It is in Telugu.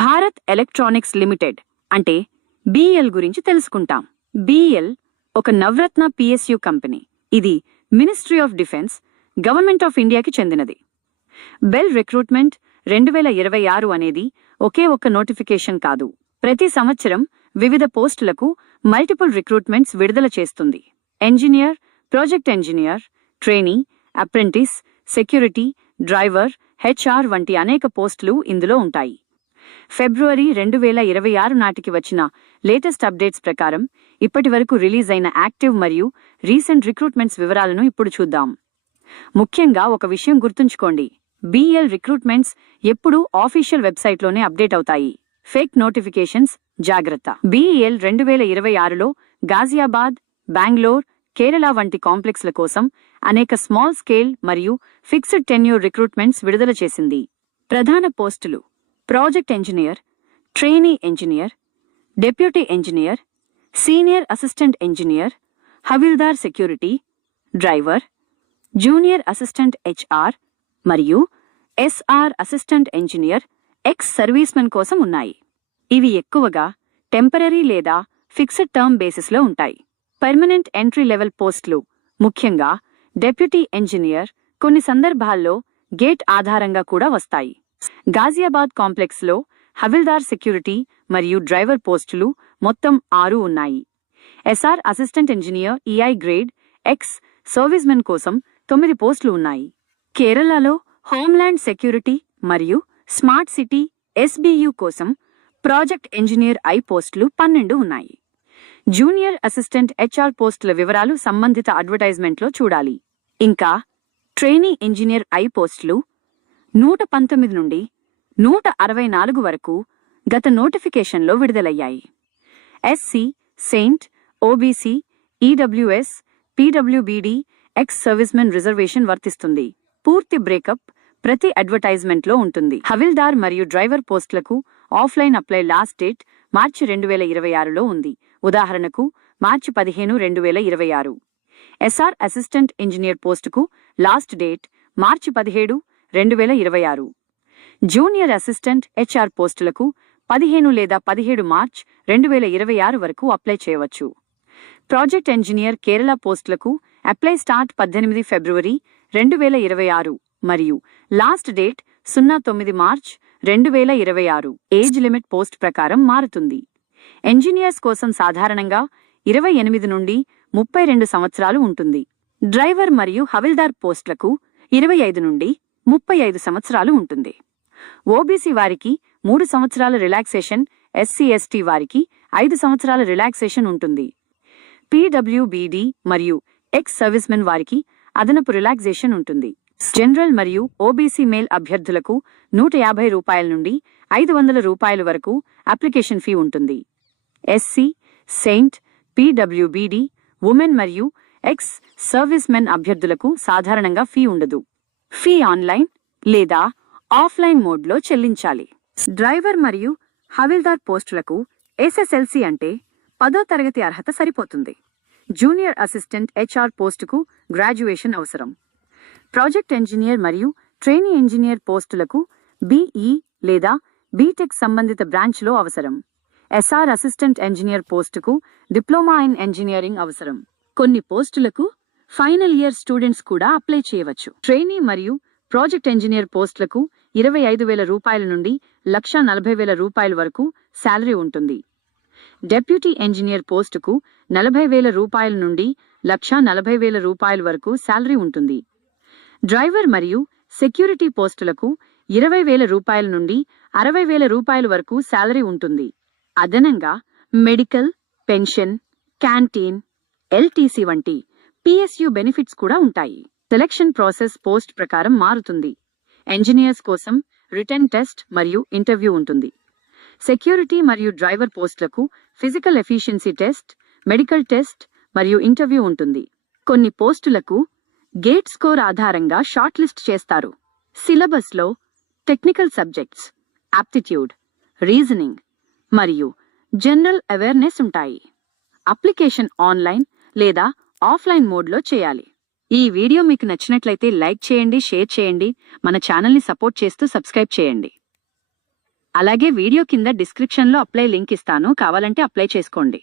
భారత్ ఎలక్ట్రానిక్స్ లిమిటెడ్ అంటే BEL గురించి తెలుసుకుంటాం. BEL ఒక నవరత్న PSU కంపెనీ. ఇది ministry of defence, government of ఇండియాకి చెందినది. బెల్ రిక్రూట్మెంట్ 2026 అనేది ఒకే ఒక్క నోటిఫికేషన్ కాదు. ప్రతి సంవత్సరం వివిధ పోస్టులకు మల్టిపుల్ రిక్రూట్మెంట్స్ విడుదల చేస్తుంది. Engineer, project engineer, trainee, apprentice, security, driver, HR వంటి అనేక పోస్టులు ఇందులో ఉంటాయి. ఫిబ్రవరి 2026 నాటికి వచ్చిన లేటెస్ట్ అప్డేట్స్ ప్రకారం ఇప్పటివరకు రిలీజ్ అయిన యాక్టివ్ మరియు రీసెంట్ రిక్రూట్మెంట్స్ వివరాలను ఇప్పుడు చూద్దాం. ముఖ్యంగా ఒక విషయం గుర్తుంచుకోండి, BEL రిక్రూట్మెంట్స్ ఎప్పుడూ ఆఫీషియల్ వెబ్సైట్లోనే అప్డేట్ అవుతాయి. ఫేక్ నోటిఫికేషన్స్ జాగ్రత్త. BEL 2026లో గాజియాబాద్, బెంగళూరు, కేరళ వంటి కాంప్లెక్స్ల కోసం అనేక స్మాల్ స్కేల్ మరియు ఫిక్స్డ్ టెన్యూర్ రిక్రూట్మెంట్స్ విడుదల చేసింది. ప్రధాన పోస్టులు: project engineer, trainee engineer, deputy engineer, senior assistant engineer, havildar security, driver, junior assistant HR మరియు SR assistant engineer, ex servicemen కోసం ఉన్నాయి. ఇవి ఎక్కువగా టెంపరరీ లేదా ఫిక్స్డ్ టర్మ్ బేసిస్లో ఉంటాయి. పర్మనెంట్ ఎంట్రీ లెవెల్ పోస్టులు, ముఖ్యంగా డెప్యూటీ ఇంజనీర్, కొన్ని సందర్భాల్లో గేట్ ఆధారంగా కూడా వస్తాయి. గాజియాబాద్ కాంప్లెక్స్లో హవిల్దార్ సెక్యూరిటీ మరియు డ్రైవర్ పోస్టులు మొత్తం 6 ఉన్నాయి. SR assistant engineer EI grade, ex servicemen కోసం 9 పోస్టులు ఉన్నాయి. కేరళలో హోమ్ల్యాండ్ సెక్యూరిటీ మరియు స్మార్ట్ సిటీ SBU కోసం ప్రాజెక్ట్ ఇంజనీర్ I పోస్టులు 12 ఉన్నాయి. జూనియర్ అసిస్టెంట్ HR పోస్టుల వివరాలు సంబంధిత అడ్వర్టైజ్మెంట్లో చూడాలి. ఇంకా ట్రైనీ ఇంజనీర్ I పోస్టులు 119 నుండి 164 వరకు గత నోటిఫికేషన్లో విడుదలయ్యాయి. SC, Saint, OBC, EWS, PWBD, ex servicemen reservation వర్తిస్తుంది. పూర్తి బ్రేకప్ ప్రతి అడ్వర్టైజ్మెంట్లో ఉంటుంది. హవిల్దార్ మరియు డ్రైవర్ పోస్టులకు ఆఫ్లైన్ అప్లై లాస్ట్ డేట్ మార్చి 2026లో ఉంది. ఉదాహరణకు మార్చి 15, 2026. SR అసిస్టెంట్ ఇంజనీర్ పోస్టుకు లాస్ట్ డేట్ మార్చి 17, 2026. జూనియర్ అసిస్టెంట్ HR పోస్టులకు 15 లేదా 17 మార్చ్ 2026 వరకు అప్లై చేయవచ్చు. ప్రాజెక్ట్ ఇంజనీర్ కేరళ పోస్టులకు అప్లై స్టార్ట్ 18 ఫిబ్రవరి 2026 మరియు last date 09 March 2026. Age limit post ప్రకారం మారుతుంది. ఇంజనీర్స్ కోసం సాధారణంగా 28 నుండి 32 సంవత్సరాలు ఉంటుంది. డ్రైవర్ మరియు హవిల్దార్ పోస్టులకు 25 నుండి 35 సంవత్సరాలు ఉంటుంది. OBC వారికి 3 సంవత్సరాల రిలాక్సేషన్, SC/ST వారికి 5 సంవత్సరాల రిలాక్సేషన్ ఉంటుంది. PWBD మరియు ఎక్స్ సర్వీస్మెన్ వారికి అదనపు రిలాక్సేషన్ ఉంటుంది. జనరల్ మరియు OBC మేల్ అభ్యర్థులకు ₹150 నుండి ₹500 వరకు అప్లికేషన్ ఫీ ఉంటుంది. SC, సెయింట్, PWBD, ఉమెన్ మరియు ఎక్స్ సర్వీస్మెన్ అభ్యర్థులకు సాధారణంగా ఫీ ఉండదు. ఫీ ఆన్లైన్ లేదా ఆఫ్లైన్ మోడ్లో చెల్లించాలి. డ్రైవర్ మరియు హవిల్దార్ పోస్టులకు SSLC అంటే 10వ తరగతి అర్హత సరిపోతుంది. జూనియర్ అసిస్టెంట్ HR పోస్టుకు గ్రాడ్యుయేషన్ అవసరం. ప్రాజెక్ట్ ఇంజనీర్ మరియు ట్రైనీ ఇంజనీర్ పోస్టులకు BE లేదా బీటెక్ సంబంధిత బ్రాంచ్లో అవసరం. SR అసిస్టెంట్ ఇంజనీర్ పోస్టుకు డిప్లొమా ఇన్ ఇంజనీరింగ్ అవసరం. కొన్ని పోస్టులకు ఫైనల్ ఇయర్ స్టూడెంట్స్ కూడా అప్లై చేయవచ్చు. ట్రైనీ మరియు ప్రాజెక్ట్ ఇంజనీర్ పోస్టులకు ₹25,000 నుండి ₹140,000 వరకు శాలరీ ఉంటుంది. డెప్యూటీ ఇంజనీర్ పోస్టుకు ₹40,000 నుండి ₹140,000 వరకు శాలరీ ఉంటుంది. డ్రైవర్ మరియు సెక్యూరిటీ పోస్టులకు ₹20,000 నుండి ₹60,000 వరకు శాలరీ ఉంటుంది. అదనంగా మెడికల్, పెన్షన్, క్యాంటీన్, LTC వంటి PSU బెనిఫిట్స్ కూడా ఉంటాయి. సెలక్షన్ ప్రాసెస్ పోస్ట్ ప్రకారం మారుతుంది. ఇంజనీర్స్ కోసం రిటన్ టెస్ట్ మరియు ఇంటర్వ్యూ ఉంటుంది. సెక్యూరిటీ మరియు డ్రైవర్ పోస్టులకు physical efficiency test, medical test మరియు ఇంటర్వ్యూ ఉంటుంది. కొన్ని పోస్టులకు గేట్ స్కోర్ ఆధారంగా షార్ట్ లిస్ట్ చేస్తారు. సిలబస్లో టెక్నికల్ సబ్జెక్ట్స్, ఆప్టిట్యూడ్, రీజనింగ్ మరియు జనరల్ అవేర్నెస్ ఉంటాయి. అప్లికేషన్ ఆన్లైన్ లేదా ఆఫ్లైన్ మోడ్లో చేయాలి. ఈ వీడియో మీకు నచ్చినట్లయితే లైక్ చేయండి, షేర్ చేయండి, మన ఛానల్ని సపోర్ట్ చేస్తూ సబ్స్క్రైబ్ చేయండి. అలాగే వీడియో కింద డిస్క్రిప్షన్లో అప్లై లింక్ ఇస్తాను, కావాలంటే అప్లై చేసుకోండి.